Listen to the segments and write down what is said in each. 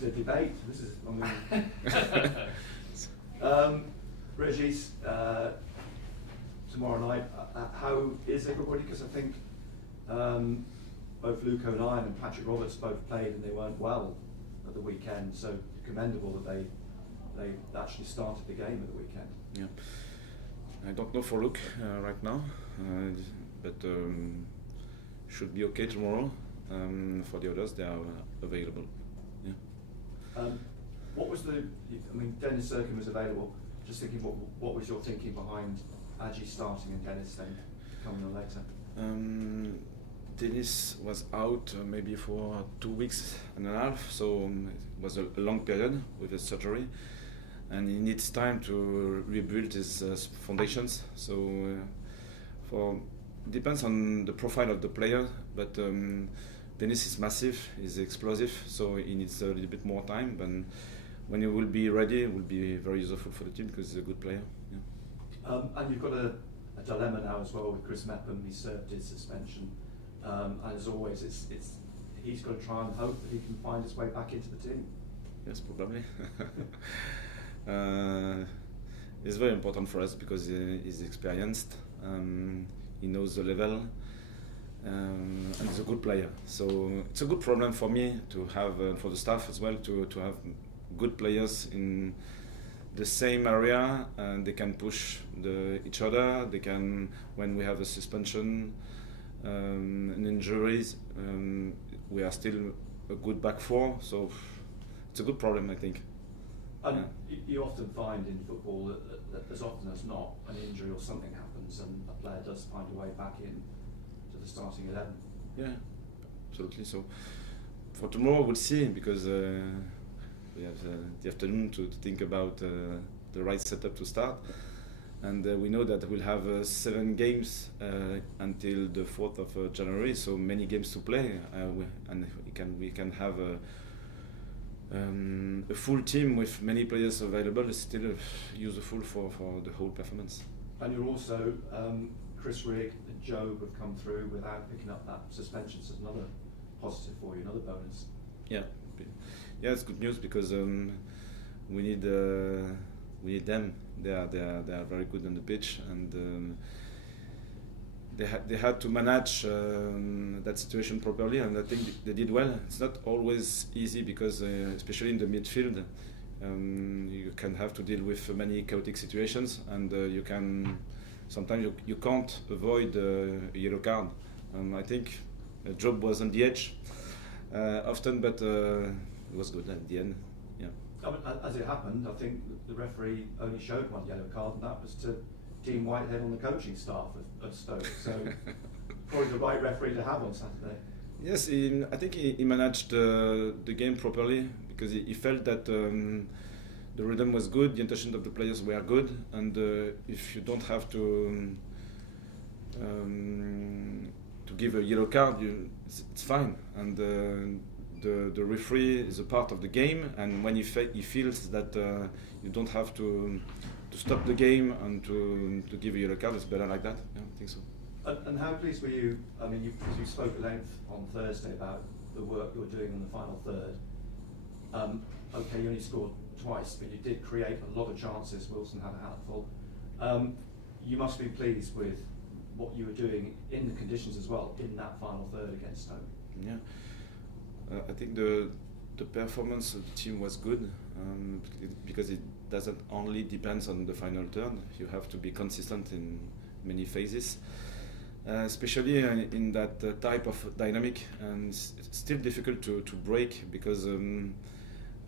is a debate. This is, Régis, tomorrow night, how is everybody? Because I think both Luke O'Nien and Patrick Roberts both played and they weren't well at the weekend, so commendable that they actually started the game at the weekend. Yeah, I don't know for Luke right now, but should be okay tomorrow. For the others, they are available. Yeah. What was Dennis Serkin was available. Just thinking, what was your thinking behind Aji starting and Dennis then coming on later? Dennis was out maybe for 2 weeks and a half, so it was a long period with his surgery, and he needs time to rebuild his foundations. So depends on the profile of the player, but Dennis is massive, he's explosive, so he needs a little bit more time. But when he will be ready, it will be very useful for the team because he's a good player. Yeah. And you've got a dilemma now as well with Chris Mepham. He served his suspension, and as always, he's got to try and hope that he can find his way back into the team. Yes, probably. It's very important for us because he's experienced. He knows the level, and he's a good player. So it's a good problem for me to have, for the staff as well, to have good players in the same area, and they can push each other. They can, when we have a suspension and injuries, we are still a good back four. So it's a good problem, I think. And you often find in football that as often as not, an injury or something happens, and a player does find a way back in to the starting 11. Yeah, absolutely. So for tomorrow, we'll see, because we have the afternoon to think about the right setup to start, and we know that we'll have 7 games until the 4th of January, so many games to play, and we can have a full team with many players available is still useful for the whole performance. And you're also, Chris Rigg and Job have come through without picking up that suspension, so another positive for you, another bonus. Yeah, it's good news because we need them. They are very good on the pitch, and they had to manage that situation properly, and I think they did well. It's not always easy because, especially in the midfield, you can have to deal with many chaotic situations, and sometimes you can't avoid a yellow card. I think Job was on the edge often, but it was good at the end. Yeah. As it happened, I think the referee only showed 1 yellow card, and that was to Dean Whitehead on the coaching staff of Stoke. So probably the right referee to have on Saturday. Yes, I think he managed the game properly, because he felt that the rhythm was good, the intention of the players were good, and if you don't have to give a yellow card, it's fine. And the referee is a part of the game, and when he feels that you don't have to stop the game and to give a yellow card, it's better like that. Yeah, I think so. And how pleased were you? I mean, you spoke at length on Thursday about the work you're doing on the final third. Okay, you only scored twice, but you did create a lot of chances. Wilson had a handful. You must be pleased with what you were doing in the conditions as well in that final third against Stoke. Yeah, I think the performance of the team was good, because it doesn't only depend on the final third. You have to be consistent in many phases, especially in that type of dynamic, and it's still difficult to break, because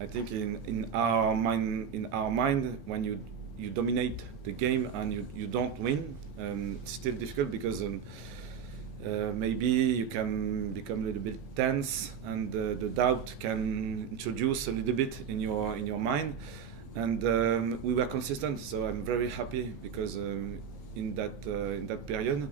I think in our mind, when you dominate the game and you don't win, it's still difficult, because maybe you can become a little bit tense, and the doubt can introduce a little bit in your mind. And we were consistent, so I'm very happy, because in that period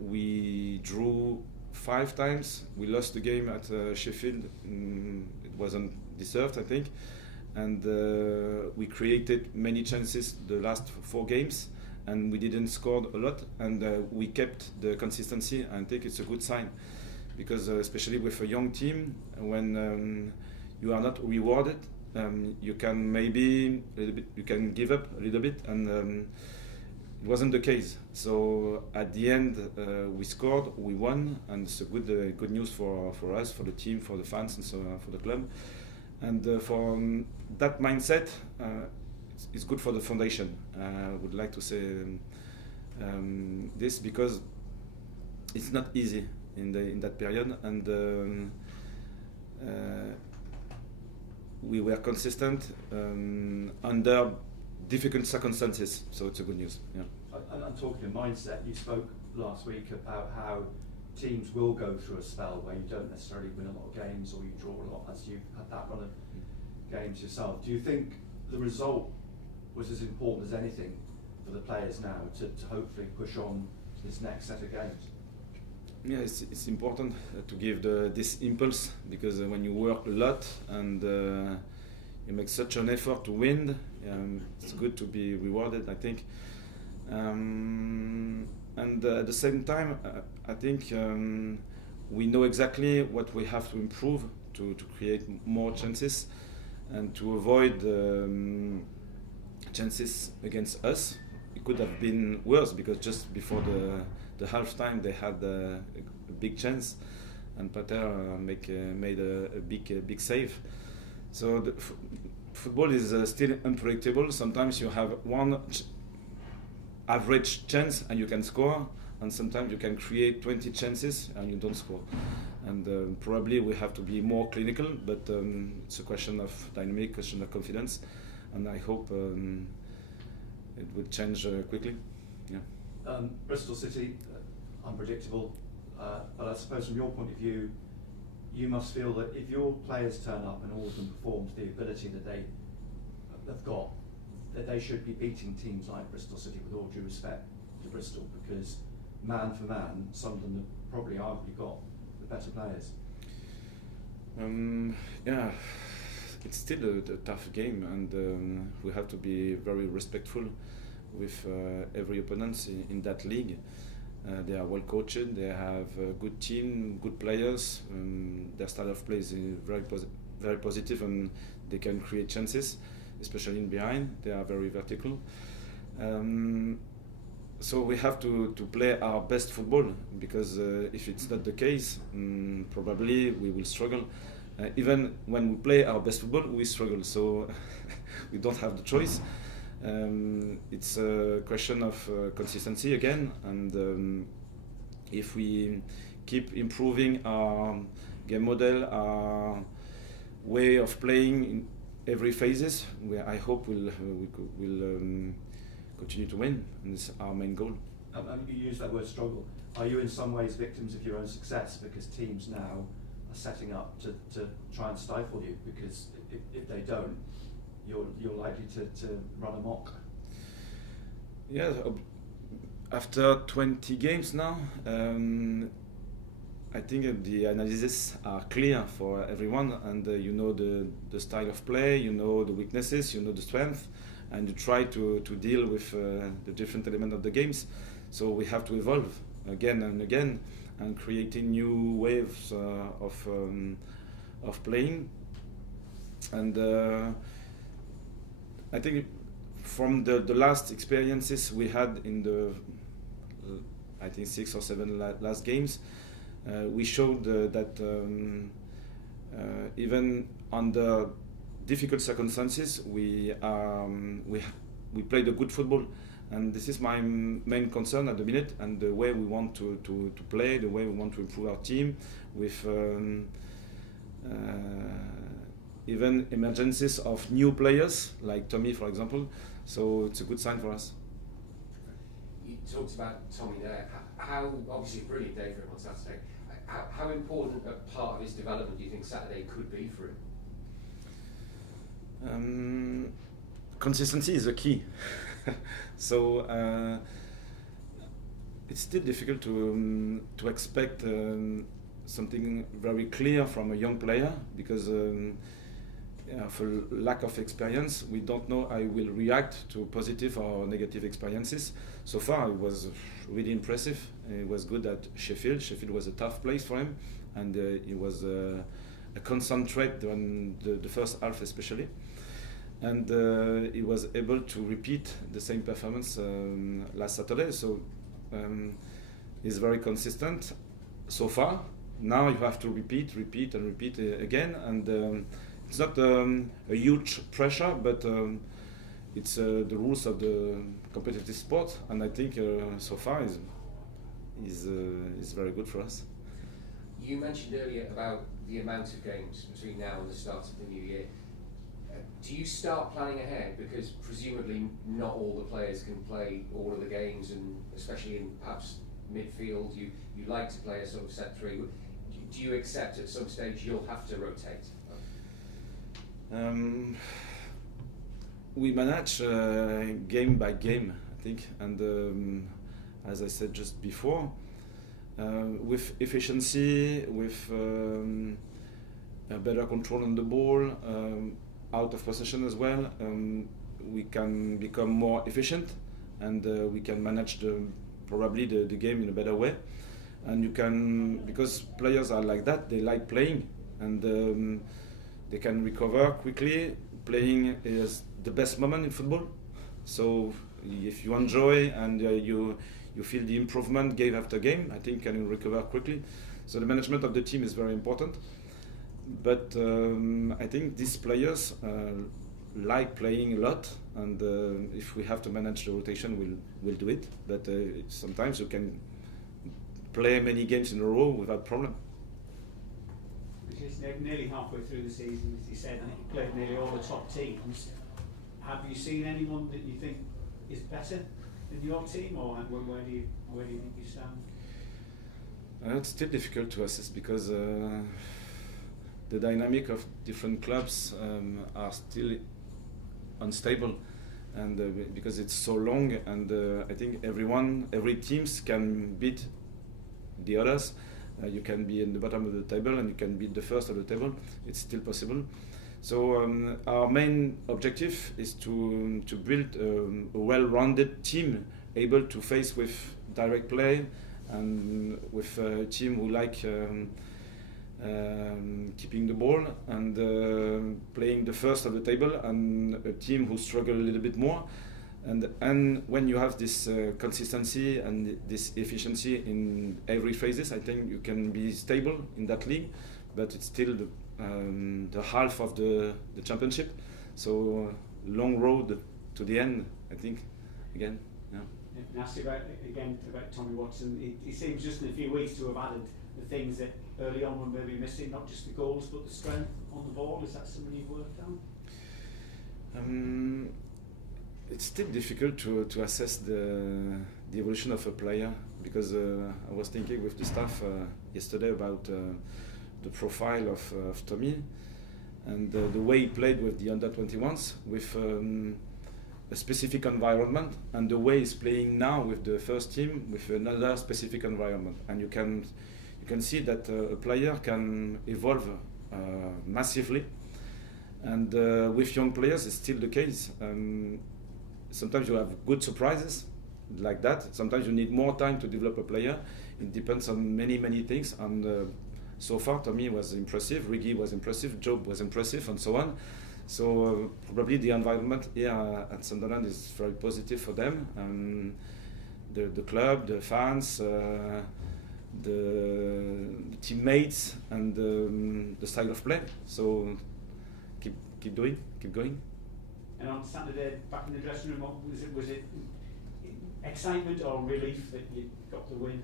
we drew 5 times. We lost the game at Sheffield. It wasn't deserved, I think, and we created many chances the last 4 games, and we didn't score a lot, and we kept the consistency. I think it's a good sign, because especially with a young team, when you are not rewarded. You can maybe a little bit, you can give up a little bit, and it wasn't the case. So at the end, we scored, we won, and it's a good news for us, for the team, for the fans, and so for the club. And for that mindset, it's good for the foundation. I would like to say this because it's not easy in that period, and we were consistent under difficult circumstances, so it's a good news. Yeah. And talking of mindset, you spoke last week about how teams will go through a spell where you don't necessarily win a lot of games or you draw a lot, as you've had that run of games yourself. Do you think the result was as important as anything for the players now to hopefully push on this next set of games? Yeah, it's important to give this impulse, because when you work a lot and you make such an effort to win, it's good to be rewarded, I think. And at the same time, I think we know exactly what we have to improve to create more chances and to avoid chances against us. It could have been worse, because just before the half time they had a big chance, and Pater made a big save. So football is still unpredictable. Sometimes you have one average chance and you can score, and sometimes you can create 20 chances and you don't score. And probably we have to be more clinical, but it's a question of dynamic, question of confidence, and I hope it will change quickly. Yeah. Bristol City, unpredictable, but I suppose from your point of view, you must feel that if your players turn up and all of them perform to the ability that they have got, that they should be beating teams like Bristol City, with all due respect to Bristol, because man for man, Sunderland have probably arguably got the better players. Yeah, it's still a tough game, and we have to be very respectful with every opponent in that league. They are well coached, they have a good team, good players, their style of play is very positive, and they can create chances, especially in behind. They are very vertical. So we have to play our best football, because if it's not the case, probably we will struggle. Even when we play our best football, we struggle, so we don't have the choice. It's a question of consistency again, and if we keep improving our game model, our way of playing in every phases, I hope we'll continue to win, and it's our main goal. You use that word struggle. Are you in some ways victims of your own success, because teams now are setting up to try and stifle you, because if they don't, you're likely to run amok? Yeah, after 20 games now, I think the analyses are clear for everyone, and you know the style of play, you know the weaknesses, you know the strength, and you try to deal with the different elements of the games. So we have to evolve again and again, and creating new waves of playing. And I think from the last experiences we had in the I think 6 or 7 last games, we showed that even under difficult circumstances we played a good football, and this is my main concern at the minute, and the way we want to play, the way we want to improve our team with even emergencies of new players like Tommy, for example. So it's a good sign for us. You talked about Tommy there. How obviously a brilliant day for him on Saturday. How important a part of his development do you think Saturday could be for him? Consistency is a key. So it's still difficult to expect something very clear from a young player, because for lack of experience, we don't know how he will react to positive or negative experiences. So far, it was really impressive. He was good at Sheffield. Sheffield was a tough place for him, and he was concentrate on the first half especially, and he was able to repeat the same performance last Saturday. So he's very consistent so far. Now you have to repeat again, and it's not a huge pressure, but it's the rules of the competitive sport, and I think so far is very good for us. You mentioned earlier about the amount of games between now and the start of the new year. Do you start planning ahead, because presumably not all the players can play all of the games, and especially in perhaps midfield, you like to play a sort of set three. Do you accept at some stage you'll have to rotate? We manage game by game, I think, and as I said just before, with efficiency, with a better control on the ball, out of possession as well, we can become more efficient, and we can manage probably the game in a better way. And you can, because players are like that, they like playing, and they can recover quickly. Playing is the best moment in football. So if you enjoy and you feel the improvement game after game, I think you can recover quickly. So the management of the team is very important. But I think these players like playing a lot, and if we have to manage the rotation, we'll do it. But sometimes you can play many games in a row without problem. Because nearly halfway through the season, as you said, I think you played nearly all the top teams. Have you seen anyone that you think is better than your team, or where do you think you stand? It's still difficult to assess, because the dynamic of different clubs are still unstable, and because it's so long, and I think every teams can beat the others. You can be in the bottom of the table and you can beat the first of the table. It's still possible. So our main objective is to build a well-rounded team, able to face with direct play, and with a team who like keeping the ball and playing the first of the table, and a team who struggle a little bit more. And when you have this consistency and this efficiency in every phases, I think you can be stable in that league, but it's still the half of the championship. So long road to the end, I think, again. Yeah. And ask you about Tommy Watson. He seems just in a few weeks to have added the things that early on were maybe missing, not just the goals but the strength on the ball. Is that something you've worked on? It's still difficult to assess the evolution of a player, because I was thinking with the staff yesterday about the profile of Tommy, and the way he played with the under-21s, with a specific environment, and the way he's playing now with the first team with another specific environment. And you can see that a player can evolve massively, and with young players it's still the case. Sometimes you have good surprises like that. Sometimes you need more time to develop a player. It depends on many things. And so far, Tommy was impressive, Régis was impressive, Job was impressive, and so on. So probably the environment here at Sunderland is very positive for them. The club, the fans, the teammates, and the style of play. So keep going. And on Saturday, back in the dressing room, was it excitement or relief that you got the win?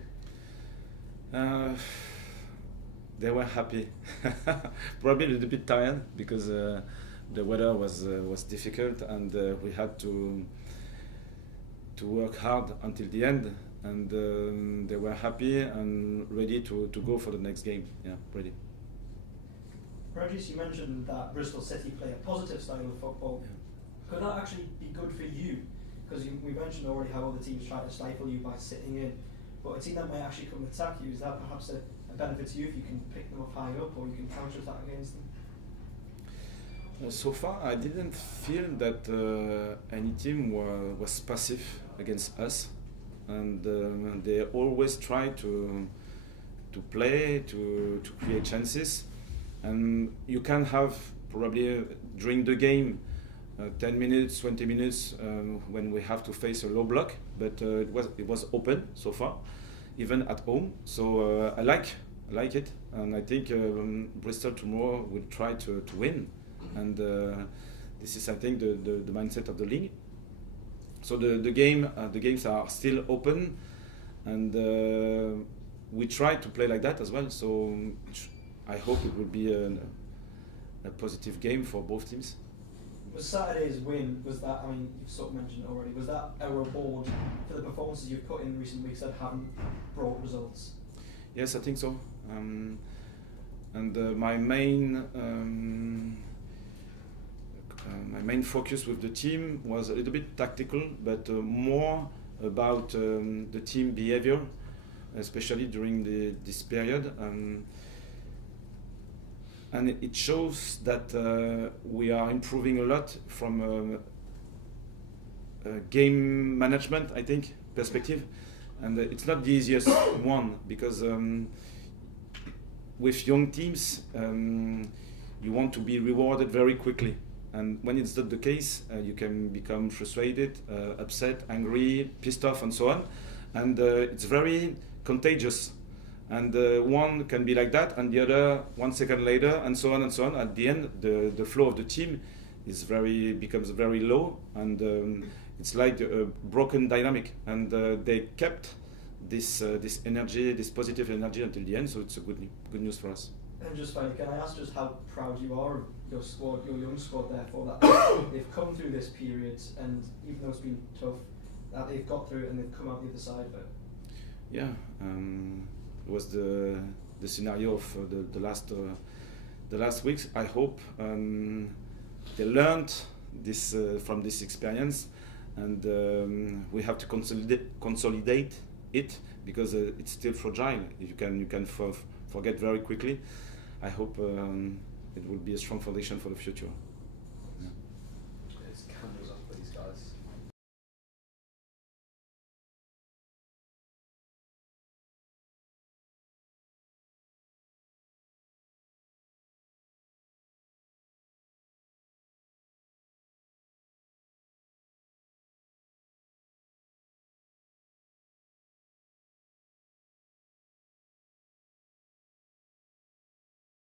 They were happy. Probably a little bit tired, because the weather was difficult, and we had to work hard until the end. And they were happy and ready to go for the next game. Yeah, ready. Régis, you mentioned that Bristol City play a positive style of football. Yeah. Could that actually be good for you? Because we mentioned already how other teams try to stifle you by sitting in, but a team that might actually come attack you, is that perhaps a benefit to you if you can pick them up high up, or you can counter-attack against them? So far, I didn't feel that any team was passive against us, and they always try to play, to create chances. and you can have probably during the game 10 minutes, 20 minutes when we have to face a low block, but it was open so far, even at home. So I like it, and I think Bristol tomorrow will try to win, and this is, I think, the mindset of the league. So the games are still open, and we try to play like that as well. So I hope it will be a positive game for both teams. Was Saturday's win, was that, I mean, you've sort of mentioned it already, was that a reward for the performances you've put in recent weeks that haven't brought results? Yes, I think so. And my main focus with the team was a little bit tactical, but more about the team behavior, especially during this period. And it shows that we are improving a lot from a game management, I think, perspective. And it's not the easiest one, because with young teams, you want to be rewarded very quickly. And when it's not the case, you can become frustrated, upset, angry, pissed off, and so on. And it's very contagious. And one can be like that, and the other 1 second later, and so on and so on. At the end, the flow of the team becomes very low, and it's like a broken dynamic. And they kept this energy, this positive energy until the end. So it's a good news for us. And just finally, can I ask just how proud you are of your squad, your young squad, therefore, that they've come through this period, and even though it's been tough, that they've got through it and they've come out the other side of it? Yeah. It was the scenario of the last weeks. I hope they learned this from this experience, and we have to consolidate it, because it's still fragile. You can forget very quickly. I hope it will be a strong foundation for the future.